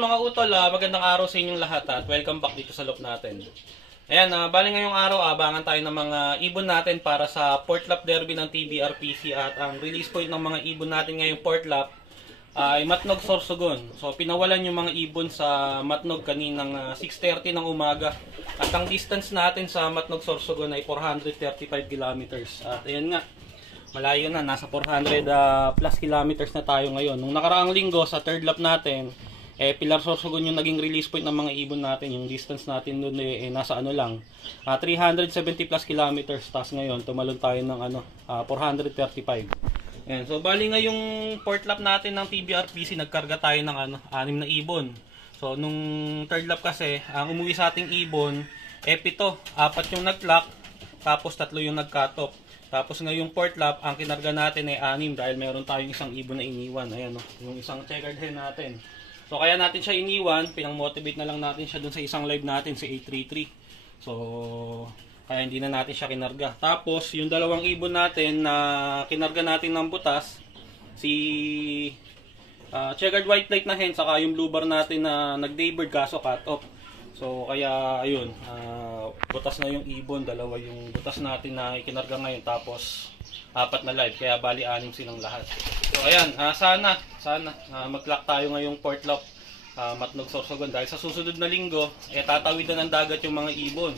ayun mga utol, magandang araw sa inyong lahat at welcome back dito sa loop natin. Ayan, bali ngayong araw, abangan tayo ng mga ibon natin para sa Port Lap Derby ng TBRPC at ang release point ng mga ibon natin ngayong Port Lap ay Matnog Sorsogon. So pinawalan yung mga ibon sa Matnog kaninang 6:30 ng umaga at ang distance natin sa Matnog Sorsogon ay 435 kilometers. At ayan nga, malayo na, nasa 400 plus kilometers na tayo ngayon. Nung nakaraang linggo sa third lap natin, Pilar Sorsogon yung naging release point ng mga ibon natin. Yung distance natin doon nasa ano lang, 370 plus kilometers. Tapos ngayon, tumalon tayo ng 435. Ayan. So bali ngayong fourth lap natin ng TBRPC, nagkarga tayo ng 6 na ibon. So nung third lap kasi, ang umuwi sa ating ibon, 7, 4 yung nag-clock, tapos 3 yung nag-cut-off. Tapos ngayong fourth lap, ang kinarga natin ay 6 dahil meron tayong isang ibon na iniwan. Ayan, yung isang checkered hen natin. So kaya natin siya iniwan, pinang-motivate na lang natin siya dun sa isang live natin, si 833. So kaya hindi na natin siya kinarga. Tapos yung dalawang ibon natin na kinarga natin ng butas, si checkered white light na hen, saka yung blue bar natin na nag-daybird kaso cut off. So kaya ayun, butas na yung ibon, dalawa yung butas natin na ikinarga ngayon, tapos 4 na live, kaya bali 6 silang lahat. So ayan, sana mag-clock tayo ngayong fourth lap Matnog Sorsogon dahil sa susunod na linggo tatawid na ng dagat yung mga ibon.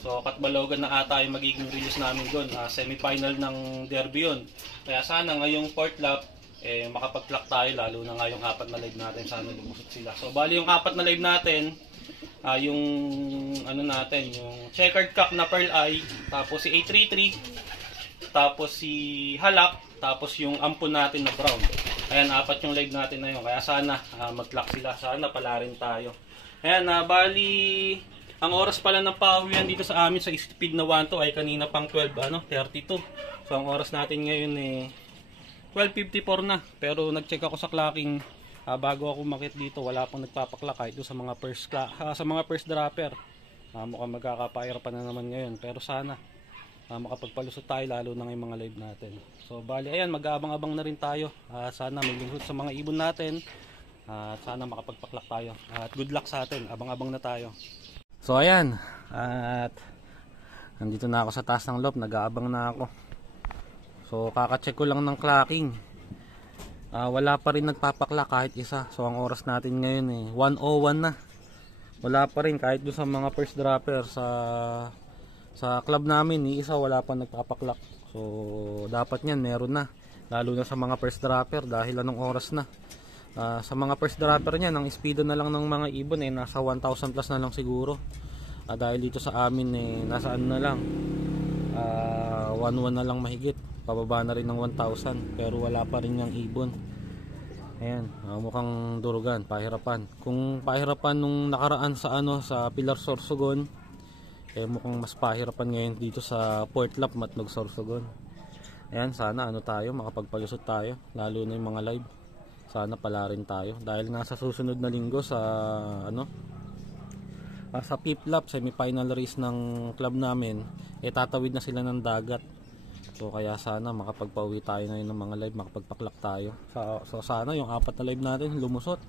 So Katbalogan na ata yung magiging release namin doon, semi-final ng derby yun. Kaya sana ngayong fourth lap makapag-clock tayo, lalo na ngayong 4 na live natin, sana lumusot sila. So bali yung 4 na live natin, yung natin, yung checkered cock na pearl eye, tapos si 833, tapos si halak, tapos yung ampon natin na brown. Ayan, 4 yung live natin na yun. Kaya sana mag-clock sila, sana pala rin tayo. Ayan, bali ang oras pala ng pauwian dito sa amin sa speed na 1 to ay kanina pang 12:32. So ang oras natin ngayon 12:54 na. Pero nag-check ako sa clocking bago ako umakyat dito, wala pang nagpapakla kahit doon sa mga first dropper. Mukhang magkakapahirapan na naman ngayon, pero sana makapagpalusot tayo, lalo na ng mga live natin. So bali ayan, mag-aabang-abang na rin tayo. Sana may lusot sa mga ibon natin at sana makapagpaklak tayo. At good luck sa atin, abang-abang na tayo. So ayan, at nandito na ako sa taas ng loop, nag-aabang na ako. So kaka-check ko lang ng clocking. Wala pa rin nagpapakla kahit isa. So ang oras natin ngayon 1:01 na. Wala pa rin kahit doon sa mga first dropper sa club namin, isa wala pa nagpapaklak. So dapat niyan meron na, lalo na sa mga first dropper dahil anong oras na. Sa mga first dropper niyan, ang speedo na lang ng mga ibon nasa 1,000 plus na lang siguro. Dahil dito sa amin nasa na lang 1,1 na lang mahigit, pababa na rin ng 1,000, pero wala pa rin yung ibon. Ayan, mukhang durugan, pahirapan. Kung pahirapan nung nakaraan sa sa Pilar Sorsogon, mukhang mas pahirapan ngayon dito sa Port Lap Matnog Sorsogon. Ayan, sana tayo, makapagpalusot tayo, lalo na yung mga live. Sana pala rin tayo dahil nga sa susunod na linggo sa sa fifth lap, semi-final race ng club namin, tatawid na sila ng dagat. So kaya sana makapagpauwi tayo ngayon ng mga live, makapagpaklak tayo. So sana yung 4 na live natin lumusot.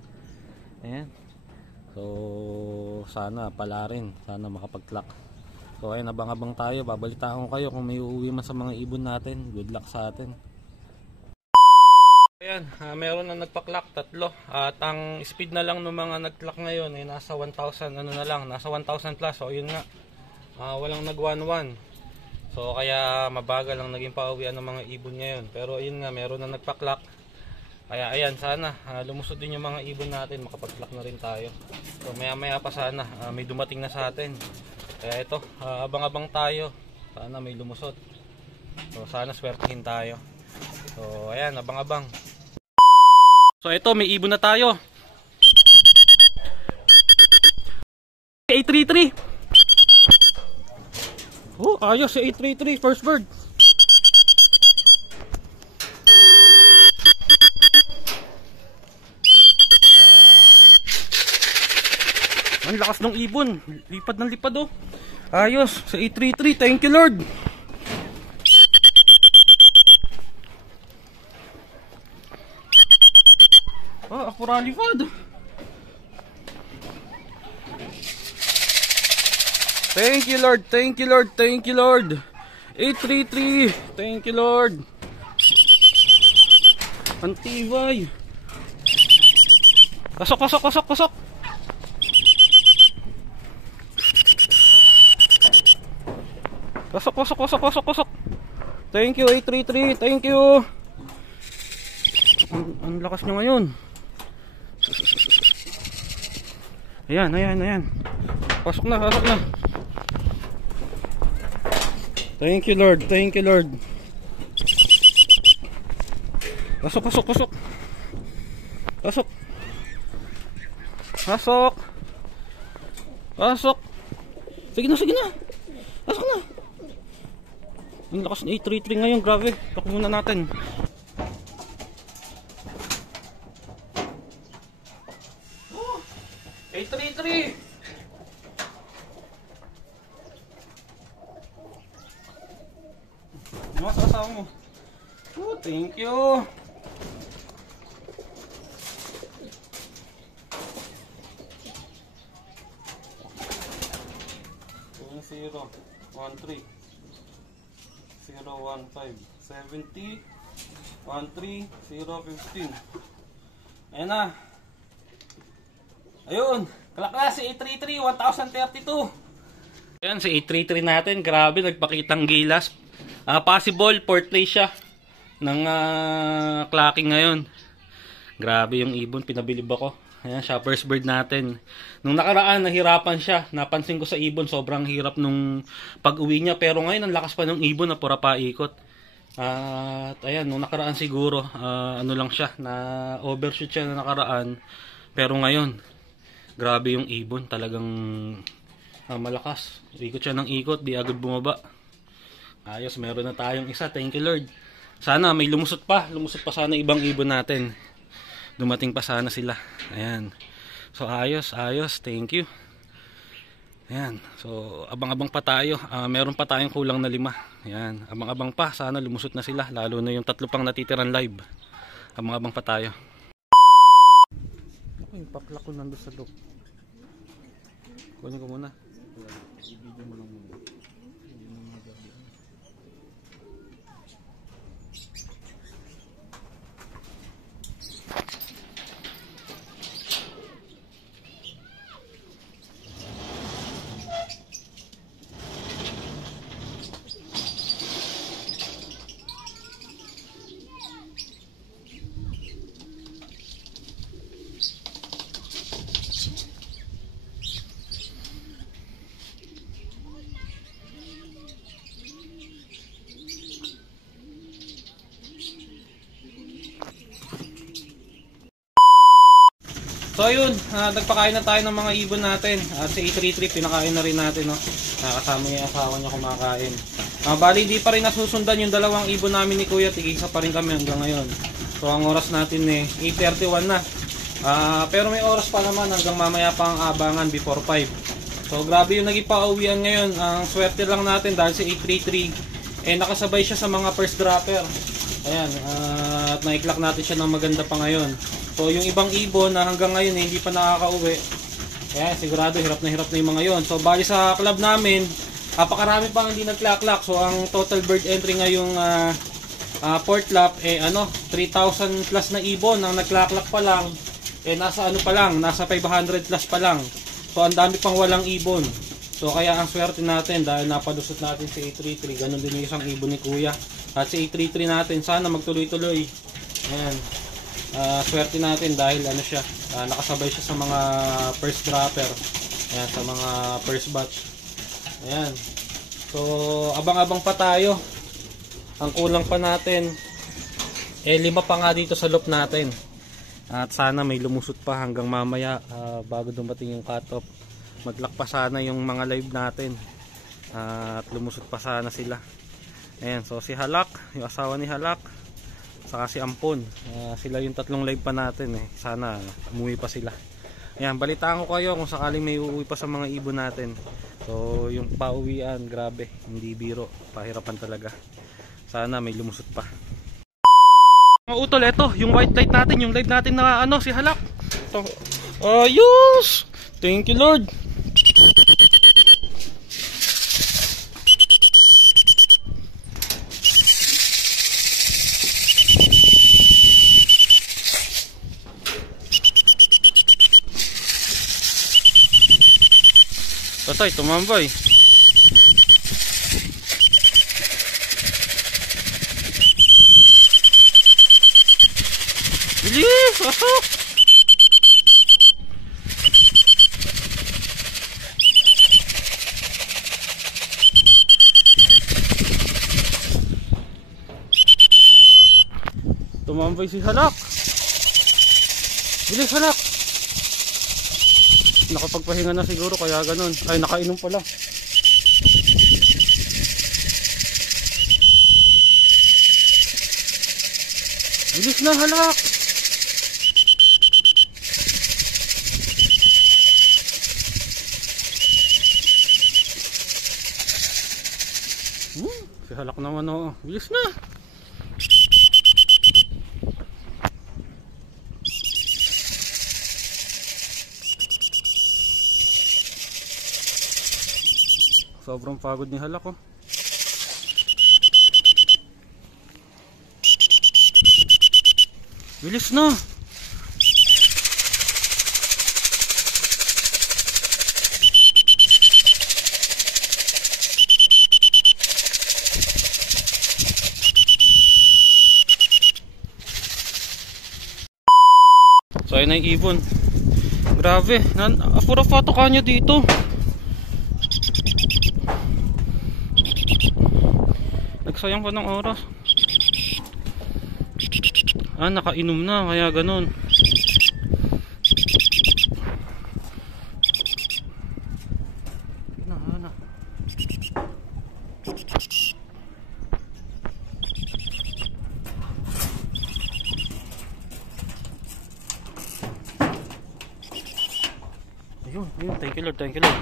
Ayan. So sana pala rin, sana makapagklak. So ayun, abang-abang tayo, babalitaan ko kayo kung may uuwi man sa mga ibon natin. Good luck sa atin. Ayan, meron na nagpaklak, 3. At ang speed na lang ng mga nagklak ngayon nasa 1,000 na lang, nasa 1,000 plus. So yun nga, walang nag-1-1. So kaya mabagal lang naging pauwian ng mga ibon ngayon. Pero ayun nga, meron na nagpaklak. Kaya ayan, sana lumusot din yung mga ibon natin, makapagklak na rin tayo. So maya-maya pa sana may dumating na sa atin. Kaya ito, abang-abang tayo, sana may lumusot. So sana swertihin tayo. So ayan, abang-abang. So ito, may ibon na tayo. 833. Oh, ayos si 833, first bird. Ang lakas ng ibon, lipad ng lipad oh. Ayos, sa 833, thank you Lord. Ako ralipad. Thank you Lord, thank you Lord, thank you Lord. 833, thank you Lord. Antibay. Pasok, pasok, pasok, pasok. Pasok, pasok, pasok, pasok, pasok. Thank you 833, thank you. Ang lakas nyo ngayon. Ayan, ayan, ayan. Pasok na, pasok na. Thank you Lord, thank you Lord. Pasok, pasok, pasok. Pasok. Pasok. Pasok. Sige na, sige na. Pasok na. Ang lakas ng 833 ngayon, grabe. Takbo muna natin. Oh, 833. Ano sa kasama mo? Oh, thank you. Zero, 13, 015, 70, 13, 015. Ayan na. Ayun, kalakla si 833, 1032. Ayan, si 833 natin, grabe, nagpakitang gilas. Possible, port play siya ng clocking ngayon. Grabe yung ibon, pinabilib ako. Ayan siya, first bird natin. Nung nakaraan, nahirapan siya. Napansin ko sa ibon, sobrang hirap nung pag-uwi niya. Pero ngayon, ang lakas pa ng ibon na pura pa ikot. At ayan, nung nakaraan siguro, ano lang siya, na overshoot siya na nakaraan. Pero ngayon, grabe yung ibon. Talagang malakas. Ikot siya ng ikot, di agad bumaba. Ayos, meron na tayong isa. Thank you Lord. Sana may lumusot pa. Lumusot pa sana ibang ibon natin. Dumating pa sana sila. Ayan. So ayos, ayos. Thank you. Ayan. So abang-abang pa tayo. Meron pa tayong kulang na 5. Ayan. Abang-abang pa. Sana lumusot na sila. Lalo na yung 3 pang natitiran live. Abang-abang pa tayo. Yung pakla ko nandun sa loob. Kunin ko muna. I-video mo lang muna. So ayun, nagpakain na tayo ng mga ibon natin. At si 833 pinakain na rin natin, no. Nakasama yung asawa niya kumakain. Bali di pa rin nasusundan yung 2 ibon namin ni Kuya. Tig-isa pa rin kami hanggang ngayon. So ang oras natin 8:31 na. Pero may oras pa naman hanggang mamaya pa ang abangan before 5. So grabe yung naging pauwian ngayon. Ang swerte lang natin dahil si 833 nakasabay siya sa mga first dropper. Ayan, at naiklak natin siya ng maganda pa ngayon. So yung ibang ibon na hanggang ngayon hindi pa nakakauwi, ayan, sigurado hirap na yung mga yon. So bali sa club namin, napakarami pang hindi nagklaklak. So ang total bird entry ngayong port lap 3,000 plus na ibon ang nagklaklak pa lang. Nasa pa lang, nasa 500 plus pa lang. So ang dami pang walang ibon. So kaya ang swerte natin dahil napalusot natin si 833. Ganun din yung isang ibon ni Kuya. At si 833 natin sana magtuloy-tuloy. Ayan. Swerte natin dahil siya, nakasabay siya sa mga first dropper. Ayan, sa mga first batch. Ayan. So abang-abang pa tayo. Ang kulang pa natin 5 pa nga dito sa loop natin. At sana may lumusot pa hanggang mamaya bago dumating yung cut-off. Mag-lock pa sana yung mga live natin. At lumusot pa sana sila. Ayan, so si Halak, yung asawa ni Halak, saka si Ampon, sila yung 3 live pa natin sana umuwi pa sila. Ayan, balitaan ko kayo kung sakaling may uuwi pa sa mga ibon natin. So yung pauwian, grabe, hindi biro, pahirapan talaga. Sana may lumusot pa. Mga utol, eto yung white light natin, yung live natin na si Halak. So, ayos, thank you Lord. Patay, tumambay. Bilis! Pasok! Tumambay si Halak. Bilis, Halak! Nakapagpahinga na siguro kaya ganun. Ay, nakainom pala. Bilis na, Halak! Si Halak naman, oh. Bilis na! Sobrang pagod ni Halak, oh. Bilis na. So ayun na yung ibon. Grabe, apura-pato ka niya dito. Nagsayang pa ng oras. Nakainom na kaya ganun. Na. Ayun, thank you Lord.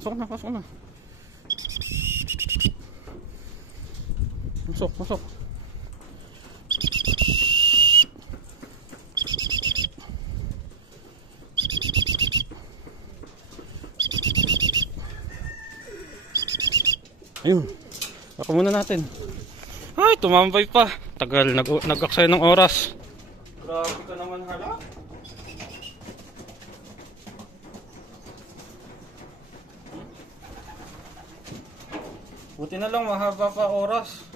Pasok na. Pasok. Ayun. Baka muna natin. Ay, tumambay pa. Tagal, nag-aksaya ng oras. Grabe ka naman, Halak. Buti na lang, mahaba pa oras.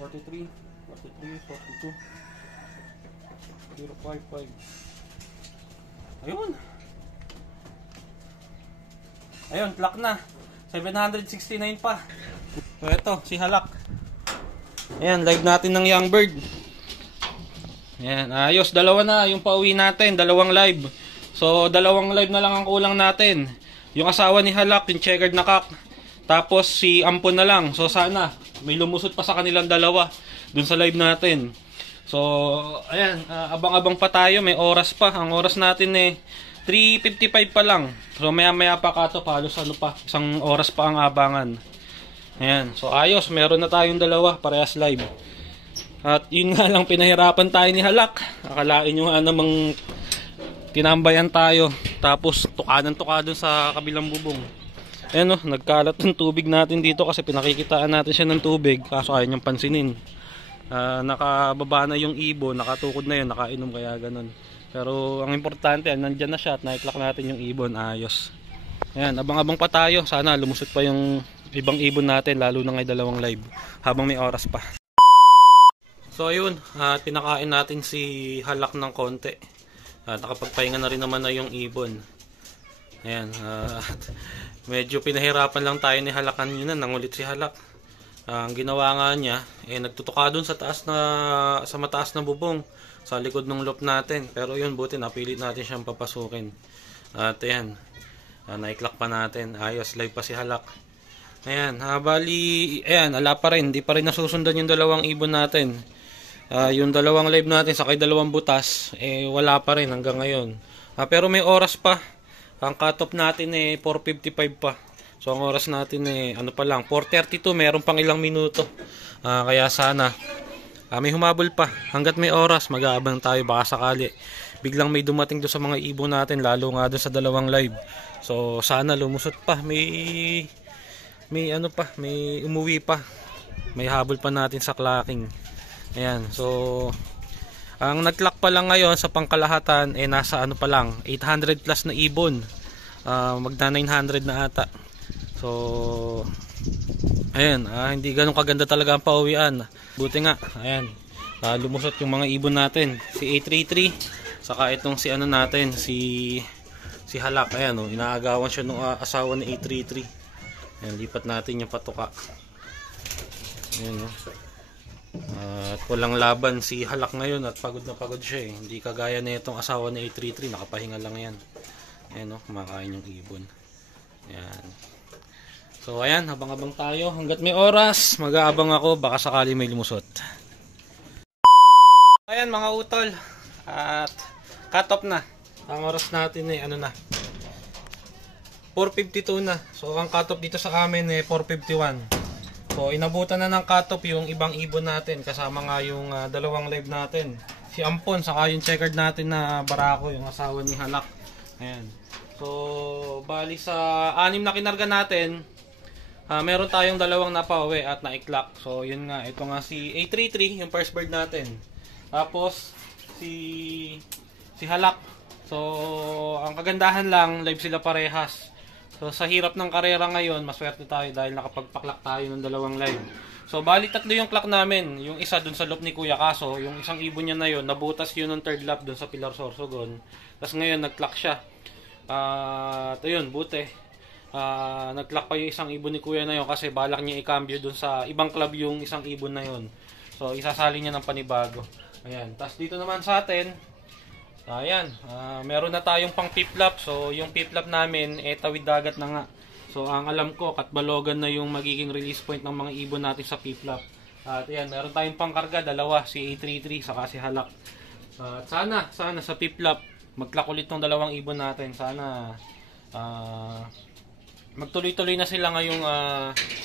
$43, $42, $0.55. Ayun, clock na. 769 pa. So ito, si Halak. Ayan, live natin ng Young Bird. Ayan, ayos, dalawa na yung pauwi natin, dalawang live. So, dalawang live na lang ang kulang natin. Yung asawa ni Halak, yung checkered na kak. Tapos si Ampon na lang. So sana may lumusot pa sa kanilang dalawa dun sa live natin. So ayan, abang-abang pa tayo, may oras pa. Ang oras natin 3:55 pa lang. So maya-maya pa kato, halos isang oras pa ang abangan. Ayan, so ayos, meron na tayong dalawa parehas live. At yun nga lang, pinahirapan tayo ni Halak. Akalain nyo nga namang tinambayan tayo. Tapos tuka dun sa kabilang bubong. Ayan nagkalat ng tubig natin dito kasi pinakikitaan natin siya ng tubig. Kaso ayaw niyang pansinin. Nakababa na yung ibon, nakatukod na yun, nakainom kaya ganun. Pero ang importante, nandyan na siya at naiklak natin yung ibon, ayos. Ayan, abang-abang pa tayo. Sana lumusot pa yung ibang ibon natin, lalo na ngay dalawang live habang may oras pa. So ayun, pinakain natin si Halak ng konti. Nakapagpahinga na rin naman na yung ibon. Ayan, medyo pinahirapan lang tayo ni Halak kanina, nangulit si Halak. Ang ginawa nga niya, nagtutuka dun sa mataas na bubong, sa likod ng loop natin. Pero yun, buti napilit natin siyang papasukin. At ayan, naiklak pa natin. Ayos, live pa si Halak. Ayan, bali, ayan, ala pa rin, hindi pa rin nasusundan yung dalawang ibon natin. Yung dalawang live natin, sakay dalawang butas, wala pa rin hanggang ngayon. Pero may oras pa. Ang cut-off natin 4:55 pa. So ang oras natin ano pa lang, 4:32, meron pang ilang minuto. Kaya sana May humabol pa. Hanggat may oras, mag-aabang tayo. Baka sakali biglang may dumating doon sa mga ibon natin, lalo nga doon sa dalawang live. So sana lumusot pa. May ano pa, may umuwi pa. May habol pa natin sa clacking. Ayan, so ang nag-clock pa lang ngayon sa pangkalahatan nasa ano pa lang, 800 plus na ibon. Magna 900 na ata. So ayan, hindi ganun kaganda talaga ang pauwian. Buti nga, ayan, lumusot yung mga ibon natin, si A33, saka itong si ano natin, si Halak. Ayan, inaagawan siya ng asawa ni A33. Ayan, lipat natin yung patuka. Ayan, at walang laban si Halak ngayon at pagod na pagod siya eh. Hindi kagaya na itong asawa ni A33, nakapahinga lang yan. Ayan, kumakain yung ibon. Ayan. So ayan, habang-abang tayo. Hanggat may oras, mag-aabang ako, baka sakali may lumusot. Ayan mga utol, at cut off na. Ang oras natin ano na, 4:52 na. So ang cut off dito sa amin 4:51. So inabutan na ng cut off yung ibang ibon natin, kasama nga yung dalawang live natin, si Ampon, saka yung checkered natin na Barako, yung asawa ni Halak. Ayan. So bali sa 6 na kinarga natin, meron tayong dalawang napauwi at na-clock. So yun nga, ito nga si A33, yung first bird natin. Tapos si Halak. So ang kagandahan lang, live sila parehas. So sa hirap ng karera ngayon, maswerte tayo dahil nakapagpaklak tayo ng dalawang live. So bali 3 yung clock namin. Yung isa dun sa loop ni Kuya Kaso, yung isang ibon niya na yun, nabutas yun ng third lap dun sa Pilar Sorsogon. Tapos ngayon nag-clock siya. At ayun, buti. Nag-clock pa yung isang ibon ni Kuya na yun kasi balak niya i-cambio dun sa ibang club yung isang ibon na yun. So isasali niya ng panibago. Ayan. Tapos dito naman sa atin, ayan, meron na tayong pang piplap. So yung piplap namin tawid dagat na nga. So ang alam ko, Katbalogan na yung magiging release point ng mga ibon natin sa piplap. At ayan, meron tayong pangkarga, dalawa, si A33 saka si Halak. At sana sa piplap mag-clock ulit tong dalawang ibon natin. Sana magtuloy-tuloy na sila ngayong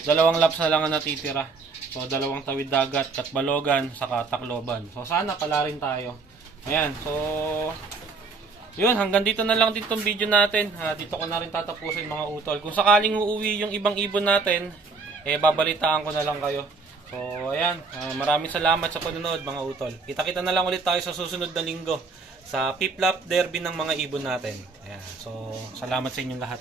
dalawang laps na lang ang natitira. So dalawang tawid dagat, Katbalogan saka Tacloban. So sana pala rin tayo. Ayan, so yun, hanggang dito na lang din tong video natin. Dito ko na rin tatapusin mga utol. Kung sakaling uuwi yung ibang ibon natin, babalitaan ko na lang kayo. So ayan, maraming salamat sa panonood mga utol. Kita-kita na lang ulit tayo sa susunod na linggo sa Piplap Derby ng mga ibon natin. Ayan, so salamat sa inyong lahat.